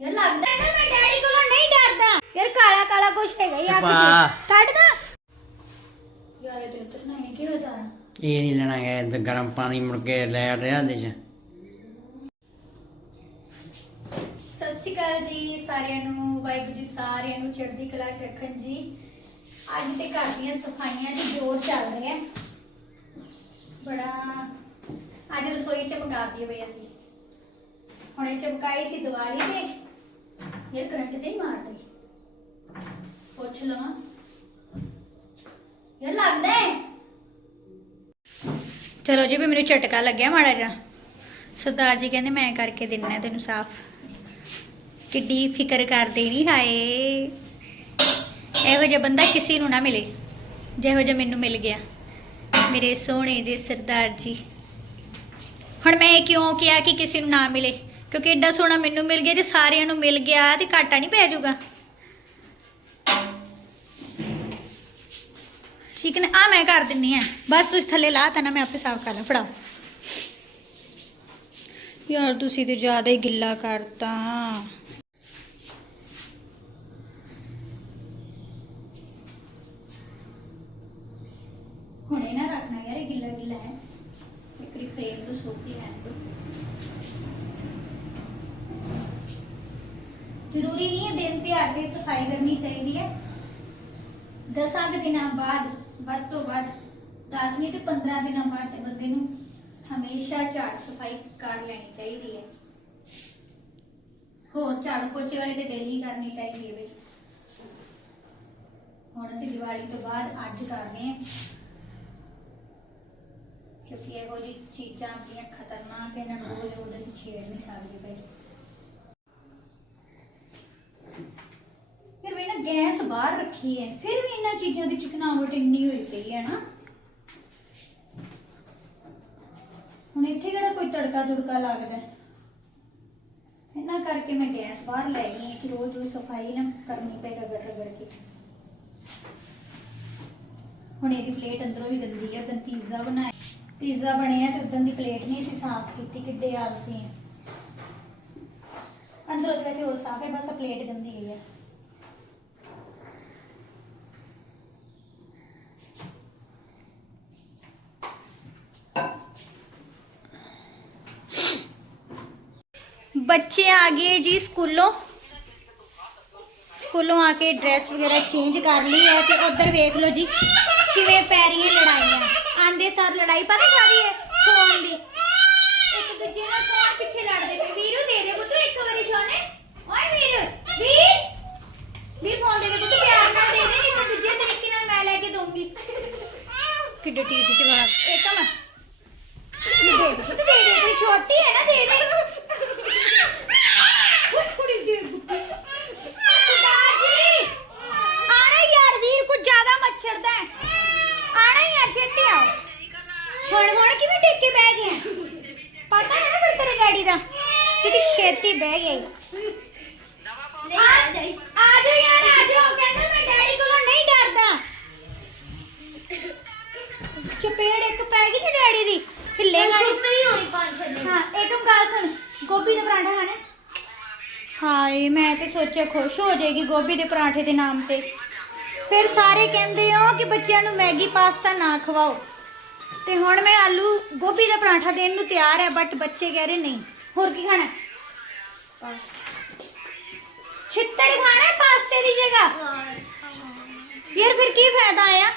ਯਾਰ ਲੱਗਦਾ ਨਾ ਮੈਂ ਡੈਡੀ ਕੋਲੋਂ ਨਹੀਂ ਡਰਦਾ। ਯਾਰ ਕਾਲਾ ਕਾਲਾ ਕੁਛ ਹੈਗਾ ਹੀ ਅੱਖ ਵਾਹ। 'ਚ। ਕੱਢ ਦਾ। ਯਾਰ ਇਹ ਤੇ ਉਤਰਨਾ ਹੈ ਕਿ ਹੋਦਾ ਇਹ ਨਹੀਂ ਲੈਣਾ ਹੈ ਤੇ ਗਰਮ ਪਾਣੀ ਮੁੜ ਕੇ ਲੈ ਰਿਹਾ ਦੇ ਚ। ਸਤਿ ਸ਼੍ਰੀ ਅਕਾਲ ਜੀ ਸਾਰਿਆਂ ਨੂੰ ਵਾਹਿਗੁਰੂ ਜੀ ਸਾਰਿਆਂ ਨੂੰ ਚੜ੍ਹਦੀ ਕਲਾ 'ਚ ਰੱਖਣ ਜੀ। ਅੱਜ ਤੇ ਘਰ ਦੀਆਂ ਸਫਾਈਆਂ ਦੀ ਜੋਰ ਚੱਲ ਰਿਹਾ। ਹੈ। ਬੜਾ ਅੱਜ ਰਸੋਈ ਚਮਕਾਤੀ ਹੋਈ ਅਸੀਂ। ਹੁਣੇ ਚਮਕਾਈ ਸੀ ਦੀਵਾਲੀ ਤੇ। ਇਹ ਕਰੰਟ ਤੇ ਨਹੀਂ ਮਾਰਦੀ ਪੁੱਛ ਲਵਾਂ। ਯਾਰ ਲੱਗਦਾ ਹੈ। ਚਲੋ ਜੀ ਵੀ ਮੈਨੂੰ ਝਟਕਾ ਲੱਗਿਆ ਮਾੜਾ ਜਿਹਾ। ਸਰਦਾਰ ਜੀ ਕਹਿੰਦੇ ਮੈਂ ਕਰਕੇ ਦਿੰਨਾ ਤੈਨੂੰ ਸਾਫ਼। ਕਿੱਡੀ ਫਿਕਰ ਕਰਦੇ ਨਹੀਂ ਹਾਏ। ਇਹੋ ਜਿਹਾ ਬੰਦਾ ਕਿਸੇ ਨੂੰ ਨਾ ਮਿਲੇ, ਜਿਹੋ ਜਿਹਾ ਮੈਨੂੰ ਮਿਲ ਗਿਆ। ਮੇਰੇ ਸੋਹਣੇ ਜੇ ਸਰਦਾਰ ਜੀ। ਹੁਣ ਮੈਂ ਇਹ ਕਿਉਂ ਕਿਹਾ ਕਿ ਕਿਸੇ ਨੂੰ ਨਾ ਮਿਲੇ? ਕਿਉਂਕਿ ਐਡਾ ਸੋਹਣਾ ਮੈਨੂੰ ਮਿਲ ਗਿਆ, ਜੇ ਸਾਰਿਆਂ ਨੂੰ ਮਿਲ ਗਿਆ ਤੇ ਘਾਟਾ ਨਹੀਂ ਪੈ ਜਾਊਗਾ। ਠੀਕ ਨੇ? ਆ ਮੈਂ ਕਰ ਦਿੰਨੀ ਆ। ਬਸ ਤੁਸੀਂ ਥੱਲੇ ਲਾ ਤਾ ਨਾ, ਮੈਂ ਆਪੇ ਸਾਫ਼ ਕਰ ਲਾਂ। ਫੜਾਓ। ਯਾਰ, ਤੁਸੀਂ ਤੇ ਜ਼ਿਆਦਾ ਹੀ ਗਿੱਲਾ ਕਰਤਾ ਹੁਣੇ ਨਾ ਰੱਖਣਾ ਯਾਰ ਇਹ ਗਿੱਲਾ ਗਿੱਲਾ ਹੈ ਇੱਕ ਵਾਰੀ ਫਰੇਮ ਤੋਂ ਸੁੱਕੀ ਲੈਣ ਦੋ ਜ਼ਰੂਰੀ ਨਹੀਂ ਹੈ ਦਿਨ ਤਿਉਹਾਰ ਤੇ ਸਫ਼ਾਈ ਕਰਨੀ ਚਾਹੀਦੀ ਹੈ ਦਸਾਂ ਕੁ ਦਿਨਾਂ ਬਾਅਦ, ਵੱਧ ਤੋਂ ਵੱਧ 10 ਨਹੀਂ ਤੇ 15 ਦਿਨਾਂ ਬਾਅਦ ਤੇ ਬੰਦੇ ਨੂੰ ਹਮੇਸ਼ਾ ਝਾੜ ਸਫ਼ਾਈ ਕਰ ਲੈਣੀ ਚਾਹੀਦੀ ਹੈ। ਹੋਰ ਝਾੜੂ ਪੋਚੇ ਵਾਲੀ ਤੇ ਡੇਲੀ ਕਰਨੀ ਚਾਹੀਦੀ ਹੈ ਬਈ ਹੁਣ ਅਸੀਂ ਦੀਵਾਲੀ ਤੋਂ ਬਾਅਦ ਅੱਜ ਕਰਨੇ ਆ। ਕਿਉਂਕਿ ਇਹੋ ਜਿਹੀ ਚੀਜ਼ਾਂ ਆਪਣੀਆਂ ਖਤਰਨਾਕ ਇਹਨਾਂ ਨੂੰ ਰੋਜ਼ ਰੋਜ਼ ਅਸੀਂ ਛੇੜ ਨਹੀਂ ਸਕਦੇ ਭਾਈ ਫਿਰ ਵੀ ਨਾ ਗੈਸ ਬਾਹਰ ਰੱਖੀ ਹੈ, ਫਿਰ ਵੀ ਇਹਨਾਂ ਚੀਜ਼ਾਂ ਦੀ ਚਿਕਨਾਵਟ ਇੰਨੀ ਹੋਈ ਪਈ ਹੈ ਨਾ। ਹੁਣ ਇੱਥੇ ਕਿਹੜਾ ਕੋਈ ਤੜਕਾ ਤੁੜਕਾ ਲੱਗਦਾ ਇਹਨਾਂ ਕਰਕੇ ਮੈਂ ਗੈਸ ਬਾਹਰ ਲੈ ਗਈ ਕਿ ਰੋਜ਼ ਰੋਜ਼ ਸਫ਼ਾਈ ਨਾ ਕਰਨੀ ਪਏ ਰਗੜ ਰਗੜ ਕੇ। ਹੁਣ ਇਹਦੀ ਪਲੇਟ ਅੰਦਰੋਂ ਵੀ ਗੰਦੀ ਹੈ ਉਦੋਂ ਪੀਜ਼ਾ ਬਣਾਇਆ। ਪੀਜ਼ਾ ਬਣਿਆ ਤੇ ਉਦੋਂ ਦੀ ਪਲੇਟ ਨਹੀਂ ਸੀ ਸਾਫ਼ ਕੀਤੀ, ਕਿੱਡੇ ਆਲਸੀ ਹੈ। ਅੰਦਰੋਂ ਤਾਂ ਵੈਸੇ ਹੋਰ ਸਾਫ਼ ਹੈ, ਬਸ ਪਲੇਟ ਗੰਦੀ ਗਈ ਹੈ। ਬੱਚੇ ਆ ਗਏ ਜੀ ਸਕੂਲੋਂ। ਸਕੂਲੋਂ ਆ ਕੇ ਡਰੈਸ ਵਗੈਰਾ ਚੇਂਜ ਕਰ ਲਈ ਹੈ ਤੇ ਉਧਰ ਵੇਖ ਲਓ ਜੀ ਕਿਵੇਂ ਪੈ ਰਹੀਆਂ ਲੜਾਈਆਂ। ਆਂਦੇ ਸਾਰ ਲੜਾਈ ਪਤਾ ਕਾਦੀ ਹੈ? ਫੋਨ ਦੀ। ਇੱਕ ਦੂਜੇ ਨਾਲ ਫੋਨ ਪਿੱਛੇ ਲੜਦੇ ਪਏ। ਵੀਰੂ ਦੇ ਦੇ ਬੁੱਤੂ ਇੱਕ ਵਾਰੀ ਛੋਨੇ ਓਏ ਵੀਰ ਵੀਰ। ਵੀਰ ਫੋਨ ਦੇ ਦੇ ਬੁੱਤੂ ਪਿਆਰ ਨਾਲ ਦੇ ਦੇ ਨਹੀਂ ਤਾਂ ਦੂਜੇ ਤਰੀਕੇ ਨਾਲ ਮੈਂ ਲੈ ਕੇ ਦਊਂਗੀ। ਕਿੱਡੇ ਟੀਟ ਬਾਹਰ ਇਹ ਤਾਂ ਮੈਂ ਦੇ ਦੇ ਦੇ ਦੇ ਛੋਟੀ ਹੈ ਨਾ ਦੇ ਦੇ ਕੁੜੀ ਦੇ ਬੁੱਤੂ ਸਰਦਾਰ ਜੀ। ਆਣਾ ਯਾਰ ਵੀਰ ਕੁਝ ਜ਼ਿਆਦਾ ਮੱਛਰਦਾ ਹੈ। ਆਣਾ ਹੀ ਆ ਛੇਤੀ ਆਓ। ਹੁਣ ਹੁਣ ਕਿਵੇਂ ਟਿਕ ਕੇ ਬਹਿ ਗਏ ਆ? ਪਤਾ ਹੈ ਨਾ ਫਿਰ ਤੇਰੇ ਡੈਡੀ ਦਾ? ਕਿ ਛੇਤੀ ਬਹਿ ਗਏ। ਆ ਆ ਜਾਓ ਯਾਰ ਆ ਜਾਓ। ਕਹਿੰਦਾ ਮੈਂ ਡੈਡੀ ਕੋਲੋਂ ਨਹੀਂ ਡਰਦਾ। ਚਪੇੜ ਇੱਕ ਪੈ ਗਈ ਤੇ ਡੈਡੀ ਦੀ। ਹਿੱਲੇਗਾ ਨਹੀਂ ਹਾਂ ਇੱਕ ਗੱਲ ਸੁਣ ਗੋਭੀ ਦਾ ਪਰਾਂਠਾ ਖਾਣਾ? ਹਾਏ ਮੈਂ ਤੇ ਸੋਚਿਆ ਖੁਸ਼ ਹੋ ਜਾਏਗੀ ਗੋਭੀ ਦੇ ਪਰਾਂਠੇ ਦੇ ਨਾਮ ਤੇ। ਫਿਰ ਸਾਰੇ ਕਹਿੰਦੇ ਹੋ ਕਿ ਬੱਚਿਆਂ ਨੂੰ ਮੈਗੀ ਪਾਸਤਾ ਨਾ ਖਵਾਓ। ਤੇ ਹੁਣ ਮੈਂ ਆਲੂ ਗੋਭੀ ਦਾ ਪਰਾਂਠਾ ਦੇਣ ਨੂੰ ਤਿਆਰ ਹੈ ਬਟ ਬੱਚੇ ਕਹਿ ਰਹੇ ਨਹੀਂ। ਹੋਰ ਕੀ ਖਾਣਾ? ਛਿੱਤਰ ਖਾਣਾ ਪਾਸਤੇ ਦੀ ਜਗ੍ਹਾ? ਯਾਰ ਫਿਰ ਕੀ ਫਾਇਦਾ ਆਇਆ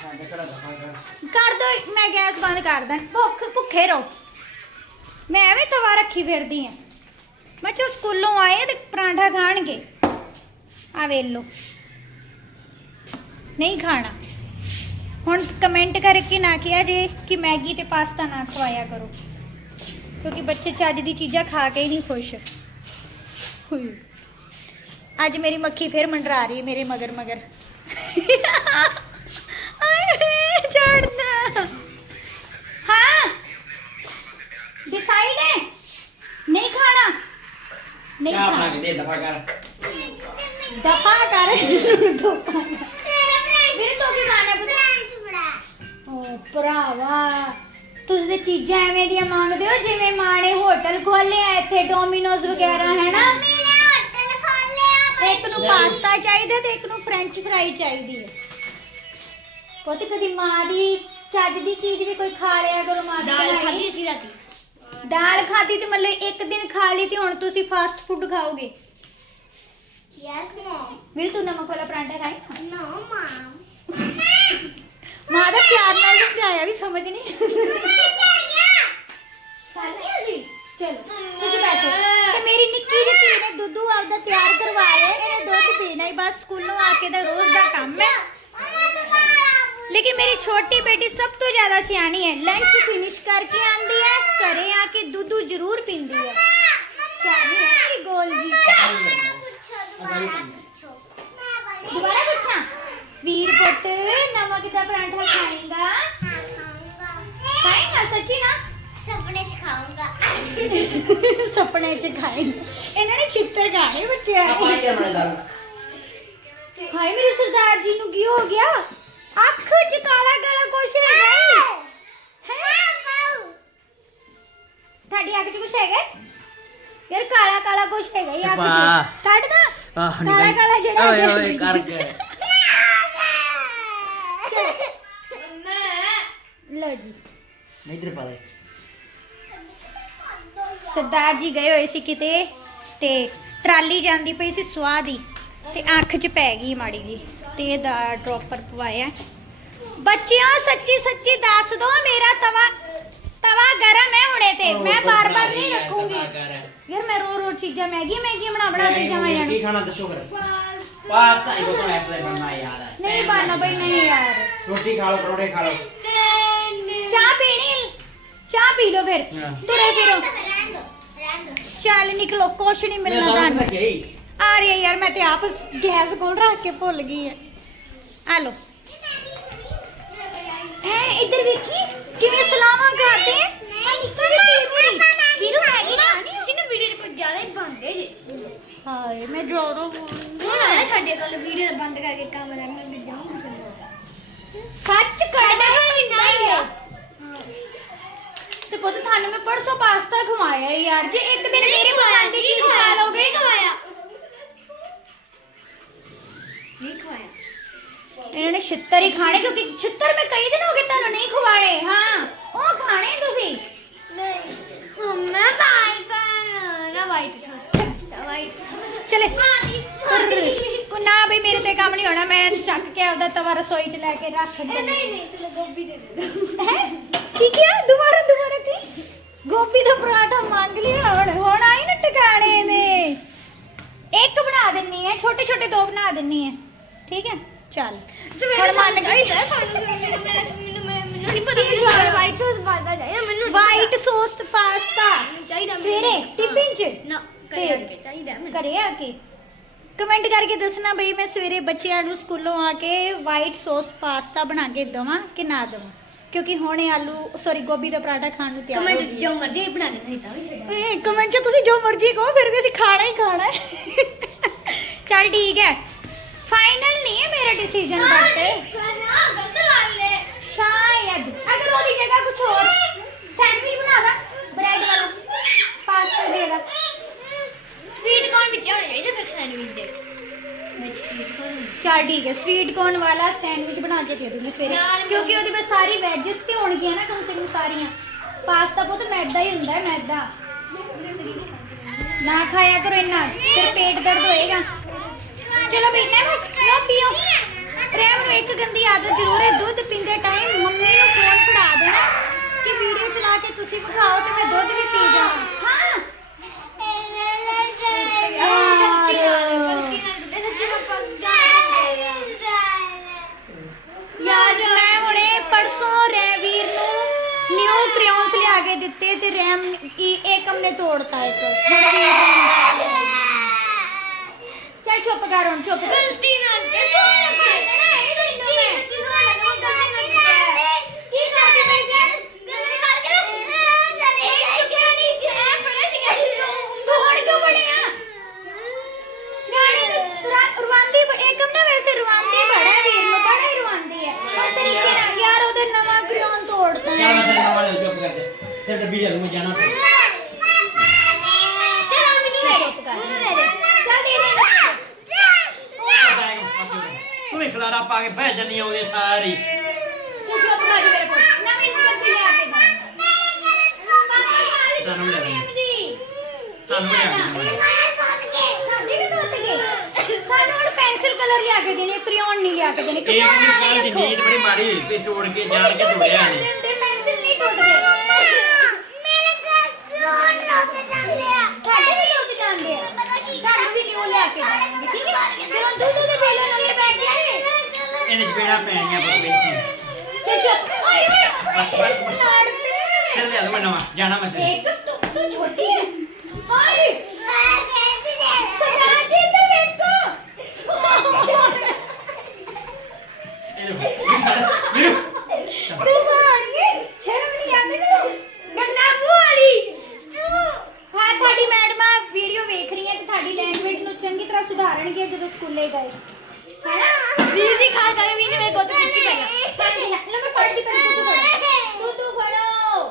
ਕਰ ਦੋ ਮੈਂ ਗੈਸ ਬੰਦ ਕਰ ਦਾਂ ਭੁੱਖ ਭੁੱਖੇ ਰਹੋ। ਮੈਂ ਐਵੇਂ ਤਵਾ ਰੱਖੀ ਫਿਰਦੀ ਆ। ਮੈਂ ਚਲ ਸਕੂਲੋਂ ਆਏ ਆ ਤੇ ਪਰਾਂਠਾ ਖਾਣਗੇ। ਆ ਵੇਖ ਲਓ। ਨਹੀਂ ਖਾਣਾ। ਹੁਣ ਕਮੈਂਟ ਕਰਕੇ ਨਾ ਕਿਹਾ ਜੇ ਕਿ ਮੈਗੀ ਤੇ ਪਾਸਤਾ ਨਾ ਖਵਾਇਆ ਕਰੋ। ਕਿਉਂਕਿ ਬੱਚੇ ਚੱਜ ਦੀ ਚੀਜ਼ਾਂ ਖਾ ਕੇ ਹੀ ਨਹੀਂ ਖੁਸ਼। ਹੋਈ ਅੱਜ ਮੇਰੀ ਮੱਖੀ ਫੇਰ ਮੰਡਰਾ ਰਹੀ ਹੈ ਮੇਰੇ ਮਗਰ ਮਗਰ ਹਾਂ ਡਿਸਾਈਡ ਹੈ ਨਹੀਂ ਖਾਣਾ ਨਹੀਂ ਚਾਹ ਬਣਾ ਖਾਣਾ ਕੇ ਦੇ ਦਫਾ ਕਰ ਦਫਾ ਕਰ ਦਫਾ ਮੇਰੇ ਤੋਂ ਕੀ ਖਾਣਾ ਪੁੱਤ ਓ ਭਰਾਵਾ ਤੁਸੀਂ ਤੇ ਚੀਜ਼ਾਂ ਐਵੇਂ ਦੀਆਂ ਮੰਗਦੇ ਹੋ ਜਿਵੇਂ ਮਾਂ ਨੇ ਹੋਟਲ ਖੋਲਿਆ ਇੱਥੇ ਡੋਮਿਨੋਜ਼ ਵਗੈਰਾ ਹੈ ਨਾ ਆ ਤੇ ਇੱਕ ਨੂੰ ਫ੍ਰੈਂਚ ਫਰਾਈ ਚਾਹੀਦੀ ਹੈ ਪੁੱਤ ਕਦੀ ਮਾਂ ਦੀ ਚੱਜ ਦੀ ਚੀਜ਼ ਵੀ ਕੋਈ ਖਾ ਲਿਆ ਕਰੋ ਮਾਂ ਦੀ ਦਾਲ ਬਣਾਈ। ਖਾਧੀ ਸੀ ਰਾਤੀ? ਦਾਲ ਖਾਦੀ ਤੇ ਮਤਲਬ ਇੱਕ ਦਿਨ ਖਾ ਲਈ ਤੇ ਹੁਣ ਤੁਸੀਂ ਫਾਸਟ ਫੂਡ ਖਾਓਗੇ। ਯੈਸ ਮਮ ਵੀਰ ਤੂੰ ਨਮਕ ਵਾਲਾ ਪਰਾਂਠਾ ਖਾਏ ਨੋ ਮਮ ਮਾਂ ਦਾ ਪਿਆਰ ਨਾਲ ਸਮਝਾਇਆ ਵੀ ਸਮਝ ਨਹੀਂ। ਖਾਣੀ ਹੈ ਜੀ? ਚਲੋ ਤੁਸੀਂ ਬੈਠੋ। ਤੇ ਮੇਰੀ ਨਿੱਕੀ ਜਿਹੀ ਧੀ ਨੇ ਦੁੱਧੂ ਆਪਦਾ ਤਿਆਰ ਕਰਵਾ ਲਿਆ ਇਹਨੇ ਦੁੱਧ ਪੀਣਾ ਹੀ ਬਸ ਸਕੂਲੋਂ ਆ ਕੇ ਦਾ ਰੋਜ਼ ਦਾ ਕੰਮ ਹੈ। ਲੇਕਿਨ ਮੇਰੀ ਛੋਟੀ ਬੇਟੀ ਸਭ ਤੋਂ ਜ਼ਿਆਦਾ ਸਿਆਣੀ ਹੈ ਲੰਚ ਫਿਨਿਸ਼ ਕਰਕੇ ਆਂਦੀ ਹੈ ਘਰੇ ਆ ਕੇ ਦੁੱਧੂ ਜ਼ਰੂਰ ਪੀਂਦੀ ਹੈ ਸਿਆਣੀ ਹੈ ਮੇਰੀ ਗੋਲ ਜੀ ਦੁਬਾਰਾ ਪੁੱਛਾਂ ਵੀਰ ਪੁੱਤ ਨਮਕ ਦਾ ਪਰਾਂਠਾ ਖਾਏਗਾ ਖਾਏਗਾ ਸੱਚੀ ਨਾ ਸੁਪਨੇ ਚ ਖਾਊਂਗਾ ਸੁਪਨੇ ਚ ਖਾਏ ਇਹਨਾਂ ਨੇ ਛਿੱਤਰ ਖਾਏ ਬੱਚਿਆਂ ਨੇ ਹਾਏ ਮੇਰੇ ਪਾ। ਚ ਕੱਢ ਦਾ। ਆਹ ਕਾਲਾ ਕਾਲਾ ਜਿਹੜਾ ਓਏ ਹੈਗਾ। ਓਏ ਕਰਕੇ ਲਓ ਜੀ। ਨਹੀਂ ਤੇਰੇ ਪਾ ਦੇ। ਸਰਦਾਰ ਜੀ ਗਏ ਹੋਏ ਸੀ ਕਿਤੇ ਤੇ ਟਰਾਲੀ ਜਾਂਦੀ ਪਈ ਸੀ ਸਵਾਹ ਦੀ ਤੇ ਅੱਖ 'ਚ ਪੈ ਗਈ ਮਾੜੀ ਜੀ ਤੇ ਇਹਦਾ ਡ੍ਰੌਪਰ ਪਵਾਇਆ। ਬੱਚਿਓ ਸੱਚੀ ਸੱਚੀ ਦੱਸ ਦੋ ਮੇਰਾ ਤਵਾ ਗਰਮ ਹੈ ਹੁਣੇ ਤੇ ਮੈਂ ਬਾਰ-ਬਾਰ ਨਹੀਂ ਰੱਖੂੰਗੀ ਯਾਰ ਮੈਂ ਰੋ ਰੋ ਚੀਜ਼ਾਂ ਮੈਗੀ ਮੈਗੀ ਬਣਾ ਬਣਾ ਦੇ ਜਾਵਾਂ ਕੀ ਜਾਣ ਖਾਣਾ ਦੱਸੋ ਕਰ ਪਾਸਤਾ ਇਹ ਤਾਂ ਐਸਾ ਹੀ ਬਣਨਾ ਯਾਰ ਨਹੀਂ ਬਾਨਾ ਬਈ ਨਹੀਂ ਯਾਰ ਰੋਟੀ ਖਾ ਲਓ ਪਰੌਂਠੇ ਖਾ ਲਓ ਚਾਹ ਪੀਣੀ ਚਾਹ ਪੀ ਲਓ ਫਿਰ ਹਾਂ। ਤੁਰੇ ਫਿਰੋ ਚੱਲ ਨਿਕਲੋ ਕੁਛ ਨਹੀਂ ਮਿਲਣਾ ਤੁਹਾਨੂੰ ਆ ਰਹੀ ਹੈ ਯਾਰ ਮੈਂ ਤੇ ਆਪ ਗੈਸ ਕੋਲ ਰੱਖ ਕੇ ਭੁੱਲ ਗਈ ਹੈ ਆ ਲੋ ਐ ਇੱਧਰ ਵੇਖੀ ਕਿਵੇਂ ਸਲਾਮਾਂ ਕਰਦੇ ਐ ਤੇਰੀ ਧੀ ਮੇਰੀ ਵੀਰੂ ਮੈਗੀ ਖਾਣੀ ਤੁਸੀਂ ਨਾ ਵੀਡੀਓ ਕੁਝ ਜ਼ਿਆਦਾ ਹੀ ਬੰਦੇ ਜੇ ਹਾਏ ਮੈਂ ਜੋਰੋ ਹੁਣ ਸਾਡੇ ਕੋਲ ਵੀਡੀਓ ਬੰਦ ਕਰਕੇ ਕੰਮ ਕਰਨਾ ਵੀ ਜਾਊਂਗਾ ਸੱਚ ਕਰਦਾ ਕੋਈ ਨਹੀਂ ਹੈ ਤੇ ਪੁੱਤ ਤੁਹਾਨੂੰ ਮੈਂ ਪਰਸੋਂ ਪਾਸਤਾ ਖਵਾਇਆ ਯਾਰ। ਜੇ ਇੱਕ ਦਿਨ ਮੇਰੇ ਪਸੰਦ ਦੀ ਚੀਜ਼ ਖਾ ਲੋਗੇ ਖਵਾਇਆ। ਨਹੀਂ ਖਵਾਇਆ। ਇਹਨਾਂ ਨੇ ਛਿੱਤਰ ਹੀ ਖਾਣੇ ਕਿਉਂਕਿ ਛਿੱਤਰ ਮੈਂ ਕਈ ਦਿਨ ਹੋ ਗਏ ਤੁਹਾਨੂੰ ਨਹੀਂ ਖਵਾਏ। ਹਾਂ ਉਹ ਖਾਣੇ ਤੁਸੀਂ। ਨਹੀਂ ਮੈਂ ਵਾਈਟ ਨਾ ਵਾਈਟ ਵਾਈਟ ਚਲੇ। ਕੋ ਨਾ ਬਈ ਮੇਰੇ ਤੇ ਕੰਮ ਨਹੀਂ ਹੋਣਾ। ਮੈਂ ਚੱਕ ਕੇ ਆਪਦਾ ਤਵਾ ਰਸੋਈ 'ਚ ਲੈ ਕੇ ਰੱਖ ਨਹੀਂ ਦਿੰਦੀ ਨਹੀਂ ਤੈਨੂੰ ਗੋਭੀ ਦੇ ਦੇ ਹੈ? ਕੀ ਕਿਹਾ? ਦੁਬਾਰਾ ਦੁਬਾਰਾ ਕੀ? ਗੋਭੀ ਦਾ ਪਰਾਠਾ ਮੰਗ ਲਿਆ ਹੁਣ। ਹੁਣ ਆਈ ਨਾ ਟਿਕਾਣੇ ਨੇ ਇੱਕ ਬਣਾ ਦਿੰਨੀ ਹੈ ਛੋਟੇ ਛੋਟੇ ਦੋ ਬਣਾ ਦਿੰਨੀ ਹੈ ਠੀਕ ਹੈ ਚੱਲ। ਹੁਣ ਮੰਨ ਗਈ ਚਾਹੀਦਾ ਸਾਨੂੰ ਮੈਨੂੰ ਮੈਨੂੰ ਨਹੀਂ ਪਤਾ ਮੈਨੂੰ ਵਾਈਟ ਸੌਸ ਪਾਦਾ ਜਾਏ ਮੈਨੂੰ ਨਹੀਂ ਵਾਈਟ ਸੌਸ ਪਾਸਤਾ। ਚਾਹੀਦਾ ਮੈਨੂੰ। ਸਵੇਰੇ। ਟਿਫਿਨ 'ਚ? ਨਾ। ਕਰੇ ਫਿਰ? ਅੱਗੇ ਚਾਹੀਦਾ ਮੈਨੂੰ। ਘਰੇ ਆ ਕੇ। ਕਮੈਂਟ ਕਰਕੇ ਦੱਸਣਾ ਬਈ ਮੈਂ ਸਵੇਰੇ ਬੱਚਿਆਂ ਨੂੰ ਸਕੂਲੋਂ ਆ ਕੇ ਵਾਈਟ ਸੌਸ ਪਾਸਤਾ ਬਣਾ ਕੇ ਦਵਾਂ ਕਿ ਨਾ ਦਵਾਂ? ਕਿਉਂਕਿ ਹੁਣ ਇਹ ਆਲੂ ਸੌਰੀ ਗੋਭੀ ਦਾ ਪਰਾਠਾ ਖਾਣ ਨੂੰ ਤਿਆਰ ਹੋ ਕਮੈਂਟ ਜੋ ਮਰਜ਼ੀ ਬਣਾ ਕੇ ਨਹੀਂ ਤਾਂ ਵੀ ਛੱਡਣਾ। ਏ ਕਮੈਂਟ 'ਚ ਤੁਸੀਂ ਜੋ ਮਰਜ਼ੀ ਕਹੋ ਫਿਰ ਵੀ ਅਸੀਂ ਖਾਣਾ ਹੀ ਖਾਣਾ ਹੈ। ਚੱਲ ਠੀਕ ਹੈ। ਫਾਈਨਲ ਨਹੀਂ ਹੈ ਮੇਰਾ ਡਿਸੀਜਨ ਬਟ ਖਾਣਾ ਗੰਦ ਲਾ ਲੈ ਸ਼ਾਇਦ। ਅਗਰ ਉਹਦੀ ਜਗ੍ਹਾ ਕੁਝ ਹੋਰ ਸੈਂਡਵਿਚ ਬਣਾ ਦਾ ਬ੍ਰੈਡ ਵਾਲਾ ਪਾਸਤਾ ਦੇ ਵਿੱਚ ਹੋਣਾ ਚਾਹੀਦਾ ਫਿਰ ਸੈਂਡਵਿਚ ਦੇ ਵਿੱਚ। ਸਵੀਟ ਕੌਰਨ ਚੱਲ ਠੀਕ ਹੈ ਸਵੀਟ ਕੋਰਨ ਵਾਲਾ ਸੈਂਡਵਿਚ ਬਣਾ ਕੇ ਦੇ ਦੂੰਗੀ ਸਵੇਰੇ। ਨਾਲ ਕਿਉਂਕਿ ਉਹਦੇ ਵਿੱਚ ਸਾਰੀ ਵੈਜਸ ਤੇ ਹੋਣਗੀਆਂ ਨਾ ਕਮ ਸੇ ਕਮ ਸਾਰੀਆਂ। ਪਾਸਤਾ ਬਹੁਤ ਮੈਦਾ ਹੀ ਹੁੰਦਾ ਹੈ ਮੈਦਾ। ਨਾ ਖਾਇਆ ਕਰੋ ਇੰਨਾ ਫਿਰ ਪੇਟ ਦਰਦ ਹੋਏਗਾ। ਚਲੋ ਨਾ ਲੋ ਪੀਓ। ਪ੍ਰੇਮ ਨੂੰ ਇੱਕ ਗੰਦੀ ਆਦਤ ਜ਼ਰੂਰ ਹੈ ਦੁੱਧ ਪੀਂਦੇ ਟਾਈਮ ਮੰਮੀ ਨੂੰ ਫੋਨ ਫੜਾ ਦੇਣਾ ਕਿ ਵੀਡੀਓ ਚਲਾ ਕੇ ਤੁਸੀਂ ਵਿਖਾਓ ਤੇ ਮੈਂ ਦੁੱਧ ਵੀ ਪੀ ਜਾਵਾਂ ਹਾਂ ਗਲਤੀ ਨਾਲ ਗੁੱਡੇ ਸੱਚੀ ਮੈਂ ਪੱਕ ਯਾਰ ਮੈਂ ਹੁਣੇ ਪਰਸੋਂ ਰੈਵੀਰ ਨੂੰ ਨਿਊ ਲਿਆ ਕੇ ਦਿੱਤੇ ਤੇ ਰੈਮ ਕੀ ਏਕਮ ਨੇ ਤੋੜਤਾ ਇੱਕ। ਚੱਲ ਚੁੱਪ ਕਰ ਹੁਣ ਚੁੱਪ ਕਰ। ਗਲਤੀ ਨਾਲ। ਤੇ ਸੋਣ ਲੱਗੀ ਸੱਚੀ ਸੱਚੀ ਸੋਣ ਲੱਗੀ ਮੈਂ ਗਲਤੀ ਨਾਲ ਕੀ ਕਰਦੇ ਪਏ ਸੀ ਗਲਤੀ ਕਰਕੇ ਨਾ ਜਦੇ ਇਹ ਚੁੱਕਿਆ ਨਹੀਂ ਇਹ ਫੜਿਆ ਸੀਗਾ ਤੂੰ ਹੁਣ ਕਿਉਂ ਬਣਿਆ ਨਿਆਣੇ ਨੂੰ ਰਾ- ਰਵਾਂਦੀ ਬ- ਰਵਾਂਦੀ ਬੜਾ ਵੀਰ ਨੂੰ ਬੜਾ ਹੀ ਰਵਾਂਦੀ ਹੈ ਪਰ ਤਰੀਕੇ ਨਾਲ ਯਾਰ ਉਹਦੇ ਨਵਾਂ ਕ੍ਰੇਯੋਨ ਤੋੜਤਾ ਜਾਣਾ ਹੈ ਤੇ ਨਵਾਂ ਲੈ ਚੁੱਪ ਕਰਕੇ। ਸਿਰ ਡੱਬੀ ਜਾ ਮੈਂ ਜਾਣਾ। ਫਿਰ ਚਲ ਮੈਨੂੰ ਲੈ ਦੇ। ਕਰ। ਮੈਨੂੰ ਲੈ ਦੇ। ਚੱਲ ਦੇ ਦੇ। ਜਾਏਗਾ ਪਾ ਕੇ ਬਹਿ ਜੰਨੀ ਆਉਂਦੀ ਸਾਰੀ। ਚੁੱਪ ਚੁੱਪ ਕਰ ਮੇਰੇ ਕੋਲ। ਨਵੀਂ ਗੱਡੀ ਲਿਆ ਕੇ ਦੇ। ਸਾਨੂੰ ਲੈ ਦੇ। ਦੇ ਤੁਹਾਨੂੰ ਲਿਆ ਕੇ ਦੇਵਾਂਗੇ। ਸਾਡੇ ਵੀ ਦੁੱਧ ਗਏ ਤੁਹਾਨੂੰ ਹੁਣ ਪੈਨਸਲ ਕਲਰ ਲਿਆ ਕੇ ਦੇਣੇ ਕ੍ਰਿਯੋਨ ਨਹੀਂ ਲਿਆ ਕੇ ਦੇਣੇ crayon ਵੀ ਕੱਲ ਦੀ। ਨੀਂਦ ਬੜੀ ਮਾੜੀ ਹੋਈ ਪਈ ਤੋੜ ਕੇ ਜਾਣ ਕੇ ਤੋੜਿਆ ਜਾਂਦੇ? ਨੇ ਪੈਨਸਲ ਨਹੀਂ ਟੁੱਟਦੇ। ਸਾਡੇ ਵੀ ਲੋਕ ਜਾਂਦੇ ਆ। ਤੁਹਾਨੂੰ ਵੀ ਨਿਊ ਲਿਆ ਕੇ ਦੇਣਗੇ ਠੀਕ ਹੈ? ਫਿਰ ਹੁਣ ਦੁੱਧ ਦੇ ਬੇਲੇ ਨਵੇਂ ਪੈ ਗਏ ਇਹਦੇ ਚ ਪੇੜਾ ਪੈਣੀਆਂ ਪਰ ਵੇਖੀ ਚੱਲ ਚੱਲ। ਓਏ ਓਏ ਬਸ, ਬਸ, ਬਸ। ਲੜ ਪਏ। ਫਿਰ ਲਿਆ ਦਵਾਂ ਨਵਾਂ। ਜਾਣਾ ਮੈਂ ਸਿਰ ਇੱਕ ਤੂੰ ਤੂੰ ਛੋਟੀ ਹੈ। ਹਾਏ ਸੁਧਾਰਨਗੇ ਜਦੋਂ ਸਕੂਲੇ ਗਏ ਹੈਨਾ ਦੀਦੀ ਖਾ ਕੇ ਵੀ ਮੇਰੇ ਕੋਲ ਖਿੱਚੀ ਪਹਿਲਾਂ ਹਾਂਜੀ ਲੈ ਲੈ ਮੈਂ ਪੜ੍ਹਦੀ ਪਈ ਤੂੰ ਫੜੋ ਤੂੰ ਤੂੰ ਫੜੋ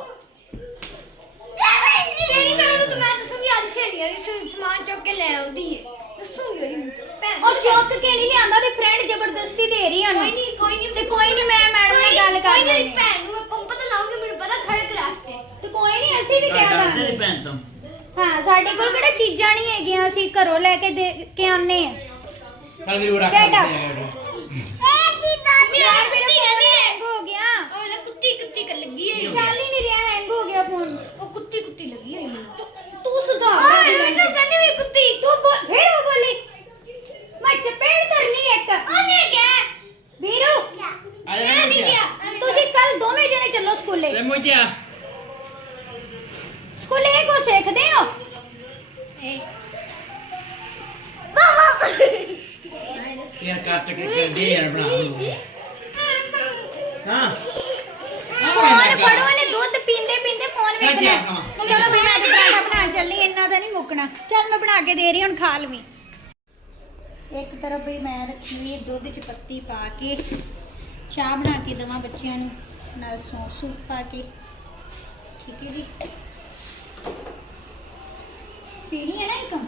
ਤੇਰੀ ਭੈਣ ਨੂੰ ਤਾਂ ਮੈਂ ਦੱਸੂਗੀ ਅੱਜ ਸਹੇਲੀਆਂ ਦੀ ਸ- ਸਮਾਨ ਚੁੱਕ ਕੇ ਲੈ ਆਉਂਦੀ ਹੈ ਦੱਸੂਗੀ ਤਾਂ। ਭੈਣ ਉਹ ਚੁੱਕ ਕੇ ਨਹੀਂ ਲਿਆਂਦਾ ਤੇ ਫਰੈਂਡ ਜ਼ਬਰਦਸਤੀ ਦੇ ਰਹੀ ਹਨ ਕੋਈ ਨਹੀਂ ਕੋਈ ਨਹੀਂ ਤੇ ਕੋਈ ਨਹੀਂ ਮੈਂ ਮੈਡਮ ਨਾਲ ਗੱਲ ਕਰ ਕੋਈ ਲੈਂਦੀ ਨਹੀਂ ਭੈਣ ਨੂੰ ਮੈਂ ਪੰਪ ਤਾਂ ਲਾਉਂਗੀ ਮੈਨੂੰ ਪਤਾ ਥਰਡ ਕਲਾਸ ਤੇ। ਤੇ ਕੋਈ ਨਹੀਂ ਅਸੀਂ ਵੀ ਕਹਿ ਦਾਂਗੇ। ਭੈਣ ਤੋਂ? ਹਾਂ ਸਾਡੇ ਕੋਲ ਕਿਹੜਾ ਚੀਜ਼ਾਂ ਨਹੀਂ ਹੈਗੀਆਂ ਅਸੀਂ ਘਰੋਂ ਲੈ ਕੇ ਦੇ ਕੇ ਆਨੇ ਆ ਚੱਲ ਵੀਰੂ ਰੱਖ Shut up. ਮੇਰਾ ਯਾਰ ਕੁੱਤੀ ਮੇਰਾ ਫੋਨ ਚਲੋ ਮੈਂ ਤੇ ਪਰਾਠਾ ਬਣਾ ਚੱਲੀ ਇੰਨਾ ਤਾਂ ਨਹੀਂ ਮੁੱਕਣਾ ਚੱਲ ਮੈਂ ਬਣਾ ਕੇ ਦੇ ਰਹੀ ਹੁਣ ਖਾ ਲਵੀਂ ਇੱਕ ਤਰਫ ਵੀ ਮੈਂ ਰੱਖੀ ਦੁੱਧ ਚ ਪੱਤੀ ਪਾ ਕੇ, ਚਾਹ ਬਣਾ ਕੇ ਦਵਾਂ ਬੱਚਿਆਂ ਨੂੰ, ਨਾਲ ਸੌਂਫ ਸੂਪ ਪਾ ਕੇ। ਠੀਕ ਹੈ ਜੀ। ਪੀਣੀ ਹੈ ਨਾ ਇੱਕਮ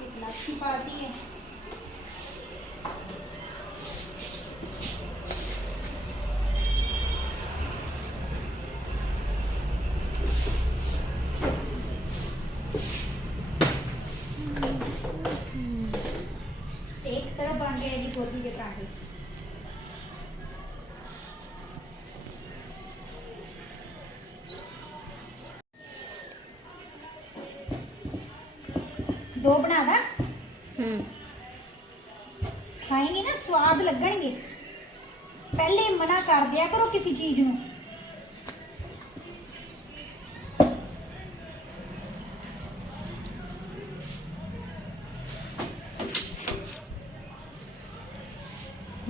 ਇੱਕ ਲਾਚੀ ਪਾ दी ਦੋ ਬਣਾਦਾ ਹੂੰ। ਖਾਏਂਗੇ ਨਾ ਸਵਾਦ ਲੱਗਣਗੇ। ਪਹਿਲੇ ਮਨਾ ਕਰ ਦਿਆ ਕਰੋ ਕਿਸੇ ਚੀਜ਼ ਨੂੰ।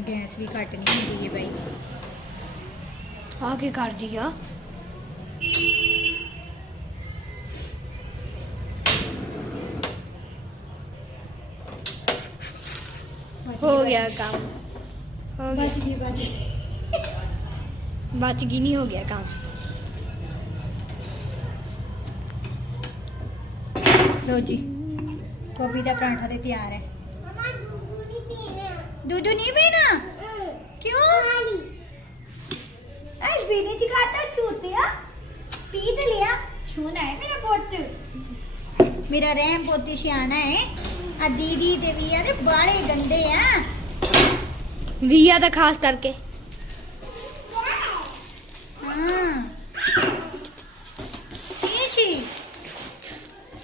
ਗੈਸ ਵੀ ਘਟਣੀ ਹੁੰਦੀ ਹੈ ਬਾਈ। ਆ ਕੀ ਕਰਦੀ ਹੋ ਗਿਆ ਕੰਮ ਹੋ ਗਿਆ ਬਚ ਗਈ ਬਚ ਗਈ ਬਚ ਗਈ ਨਹੀਂ ਹੋ ਗਿਆ ਕੰਮ ਲੋ ਜੀ ਗੋਭੀ ਦਾ ਪਰਾਂਠਾ ਤੇ ਤਿਆਰ ਹੈ ਦੁੱਧ ਨਹੀਂ ਪੀਣਾ ਕਿਉਂ ਐ ਪੀਣੇ ਚ ਖਾਤਾ ਚੂਤਿਆ ਪੀ ਤੇ ਲਿਆ ਛੂਨਾ ਹੈ ਮੇਰਾ ਪੁੱਤ ਮੇਰਾ ਰਹਿਮ ਪੋਤੀ ਸਿਆਣਾ ਹੈ ਆ ਦੀਦੀ ਤੇ ਵੀ ਆ ਤੇ ਬਾਲੇ ਗੰਦੇ ਆ ਵੀਆ ਦਾ ਖਾਸ ਕਰਕੇ। ਹਾਂ। ਕੀ ਸੀ?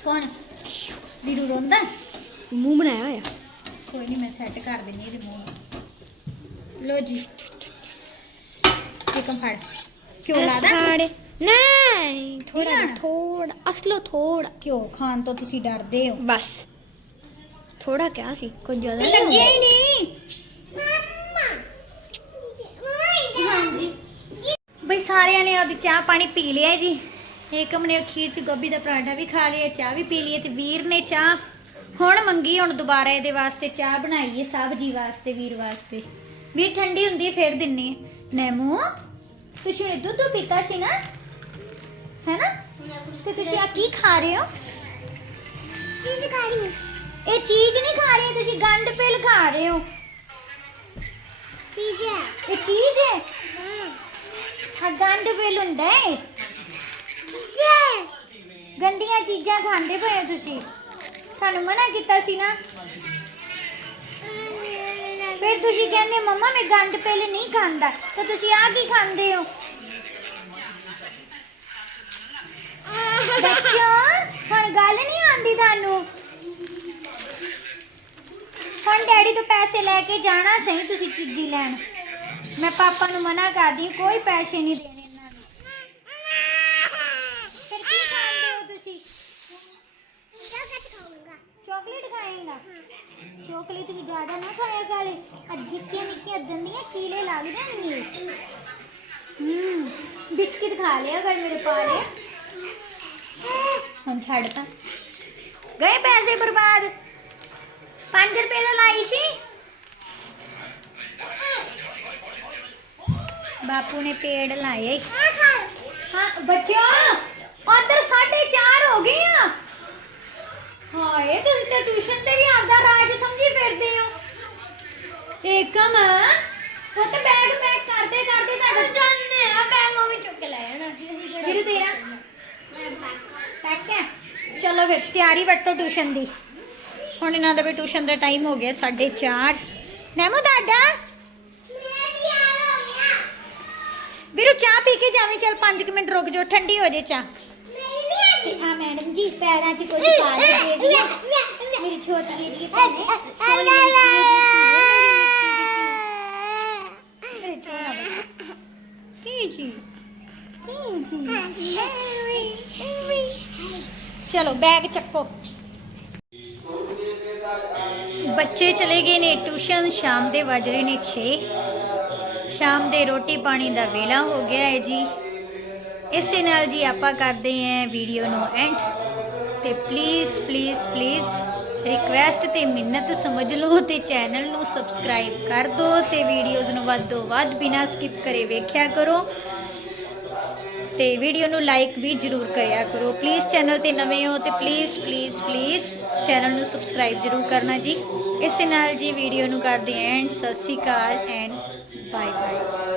ਕੌਣ? ਵੀਰੂ ਰੋਂਦਾ? ਮੂੰਹ ਬਣਾਇਆ ਹੋਇਆ। ਕੋਈ ਨਹੀਂ ਮੈਂ ਸੈੱਟ ਕਰ ਦਿੰਨੀ ਇਹਦੇ ਮੂੰਹ ਲੋ ਜੀ। ਇੱਕਮ ਫੜ। ਕਿਉਂ ਲਾਦਾ? ਸਾੜੇ ਨਹੀਂ ਥੋੜਾ? ਥੋੜਾ ਅਸਲੋ ਥੋੜਾ ਕਿਉਂ? ਖਾਣ ਤੋਂ ਤੁਸੀਂ ਡਰਦੇ ਹੋ। ਬਸ। ਥੋੜਾ ਕਿਹਾ ਸੀ ਕੁਝ ਜ਼ਿਆਦਾ ਤੇ ਨਹੀਂ ਲੱਗਿਆ ਹੀ ਨਹੀਂ ਹਾਂਜੀ ਬਈ ਸਾਰਿਆਂ ਨੇ ਆਪਦੀ ਚਾਹ ਪਾਣੀ ਪੀ ਲਿਆ ਜੀ। ਏਕਮ ਨੇ ਅਖੀਰ ਚ ਗੋਭੀ ਦਾ ਪਰਾਂਠਾ ਵੀ ਖਾ ਲਿਆ ਚਾਹ ਵੀ ਪੀ ਲਈ ਤੇ ਵੀਰ ਨੇ ਚਾਹ ਹੁਣ ਮੰਗੀ ਹੁਣ ਦੁਬਾਰਾ ਇਹਦੇ ਵਾਸਤੇ ਚਾਹ ਬਣਾਈ ਹੈ ਸਭ ਜੀ ਵਾਸਤੇ ਵੀਰ ਵਾਸਤੇ। ਵੀਰ ਠੰਡੀ ਹੁੰਦੀ ਫੇਰ ਦਿੰਨੀ ਨੈਮੂ ਤੁਸੀਂ ਨੇ ਦੁੱਧ ਪੀਤਾ ਸੀ ਨਾ? ਹੈਨਾ? ਤੇ ਤੁਸੀਂ ਆ ਕੀ ਖਾ ਰਹੇ ਹੋ? ਚੀਜ਼ ਖਾ ਰਹੀ ਇਹ ਚੀਜ਼ ਨਹੀਂ ਖਾ ਰਹੇ ਤੁਸੀਂ ਗੰਦ ਪਿਲ ਖਾ ਰਹੇ ਹੋ। ਚੀਜ਼ ਹੈ। ਇਹ ਚੀਜ਼ ਹੈ? ਹਾਂ ਗੰਦ ਪਿਲ ਗੰਦੀਆਂ ਚੀਜ਼ਾਂ ਖਾਂਦੇ ਪਏ ਹੋ ਤੁਸੀਂ। ਤੁਹਾਨੂੰ ਮਨਾ ਕੀਤਾ ਸੀ ਨਾ। ਫਿਰ ਤੁਸੀਂ ਕਹਿੰਦੇ, ਮੰਮਾ, ਮੈਂ ਗੰਦ ਪਿਲ ਨਹੀਂ ਖਾਂਦਾ। ਤਾਂ ਤੁਸੀਂ ਆ ਕੀ ਖਾਂਦੇ ਹੋ? ਬੱਚਿਓ, ਹੁਣ ਗੱਲ ਨਹੀਂ ਆਉਂਦੀ ਤੁਹਾਨੂੰ। ਹੁਣ ਡੈਡੀ ਤੋਂ ਪੈਸੇ ਲੈ ਕੇ ਜਾਣਾ, ਸਹੀ ਤੁਸੀਂ ਚੀਜ਼ੀ ਲੈਣ। ਮੈਂ ਪਾਪਾ ਨੂੰ ਮਨਾ ਕਰਦੀ ਕੋਈ ਪੈਸੇ ਨਹੀਂ ਦੇਣੇ ਇਹਨਾਂ ਨੂੰ। ਫਿਰ ਕੀ ਖਾਂਦੇ ਹੋ ਤੁਸੀਂ? ਚਾਕਲੇਟ ਖਾਏਗਾ। ਚਾਕਲੇਟ ਵੀ ਜ਼ਿਆਦਾ ਨਾ ਖਾਇਆ ਕਰੇ। ਅੱਧੀਆਂ ਨਿੱਕੀਆਂ ਦੰਦੀਆਂ ਕੀਲੇ ਲੱਗ ਜਾਣਗੇ। ਹੂੰ, ਬਿਸਕਿਟ ਖਾ ਲਿਆ ਕਰ ਮੇਰੇ ਪਾਲੇ ਹੁਣ ਛੱਡ ਤਾ। ਗਏ ਪੈਸੇ ਬਰਬਾਦ। 5 ਰੁਪਏ ਦਾ ਲਾਈ ਸੀ। ਬਾਪੂ ਨੇ ਪੇੜ ਲਾਏ। ਹਾਂ ਬੱਚਿਓ ਉਧਰ 4:30 ਹੋ ਗਏ ਆ। ਹਾਏ ਤੁਸੀਂ ਤਾਂ ਟਿਊਸ਼ਨ ਤੇ ਵੀ ਆਪਦਾ ਰਾਜ ਸਮਝੀ ਫਿਰਦੇ ਹੋ। ਏਕਮ ਉਹ ਤਾਂ ਬੈਗ ਪੈਕ ਕਰਦੇ ਕਰਦੇ ਤਾਂ ਜਾਨੇ ਆ ਬੈਗ ਉਹ ਵੀ ਚੁੱਕ ਕੇ ਲੈ ਜਾਣਾ ਸੀ ਅਸੀਂ ਕਿਹੜਾ ਵੀਰੂ ਤੇਰਾ ਪੈਕ ਹੈ ਚਲੋ ਫਿਰ ਤਿਆਰੀ ਵੱਟੋ ਟਿਊਸ਼ਨ ਦੀ। ਹੁਣ ਇਹਨਾਂ ਦਾ ਵੀ ਟਿਊਸ਼ਨ ਦਾ ਟਾਈਮ ਹੋ ਗਿਆ 4:30 ਨੈਮੋ ਦਾਦਾ ਵੀਰੂ ਚਾਹ ਪੀ ਕੇ ਜਾਵੇਂ ਚਲ 5 ਮਿੰਟ ਰੁਕ ਜਾਓ ਠੰਡੀ ਹੋ ਜੇ ਚਾਹ। ਤੇ ਆ ਮੈਡਮ ਜੀ ਪੈਰਾਂ 'ਚ ਕੁਝ ਪਾ ਦੇ ਦੇ ਮੇਰੀ ਛੋਟੀ ਜਿਹੀ ਭੈਣੇ ਸੋਹਣੀ ਨਿੱਕੀ ਜਿਹੀ ਧੀ। ਮੇਰੇ ਚੋਣਾ ਬੱਚਾ ਕੀ ਜੀ? ਕੀ ਜੀ? ਚਲੋ ਬੈਗ ਚੱਕੋ। ਬੱਚੇ ਚਲੇ ਗਏ ਨੇ ਟਿਊਸ਼ਨ ਸ਼ਾਮ ਦੇ ਵੱਜ ਰਹੇ ਨੇ 6 ਸ਼ਾਮ ਦੇ ਰੋਟੀ ਪਾਣੀ ਦਾ ਵੇਲਾ ਹੋ ਗਿਆ ਹੈ ਜੀ। ਇਸੇ ਨਾਲ ਜੀ ਆਪਾਂ ਕਰਦੇ ਹਾਂ ਵੀਡੀਓ ਨੂੰ ਐਂਡ। ਤੇ ਪਲੀਜ਼ ਪਲੀਜ਼ ਪਲੀਜ਼ ਰਿਕਵੈਸਟ ਤੇ ਮਿੰਨਤ ਸਮਝ ਲਓ ਤੇ ਚੈਨਲ ਨੂੰ ਸਬਸਕ੍ਰਾਈਬ ਕਰ ਦਿਓ ਤੇ ਵੀਡੀਓਜ਼ ਨੂੰ ਵੱਧ ਤੋਂ ਵੱਧ ਬਿਨਾਂ ਸਕਿਪ ਕਰੇ ਵੇਖਿਆ ਕਰੋ। ਤੇ ਵੀਡੀਓ ਨੂੰ ਲਾਈਕ ਵੀ ਜਰੂਰ ਕਰਿਆ ਕਰੋ। ਪਲੀਜ਼ ਚੈਨਲ ਤੇ ਨਵੇਂ ਹੋ ਤੇ ਪਲੀਜ਼ ਪਲੀਜ਼ ਪਲੀਜ਼ ਚੈਨਲ ਨੂੰ ਸਬਸਕ੍ਰਾਈਬ ਜਰੂਰ ਕਰਨਾ ਜੀ। ਇਸੇ ਨਾਲ ਜੀ ਵੀਡੀਓ ਨੂੰ ਕਰਦੇ ਐਂਡ। ਸਤਿ ਸ਼੍ਰੀ ਅਕਾਲ ਐਂਡ 拜拜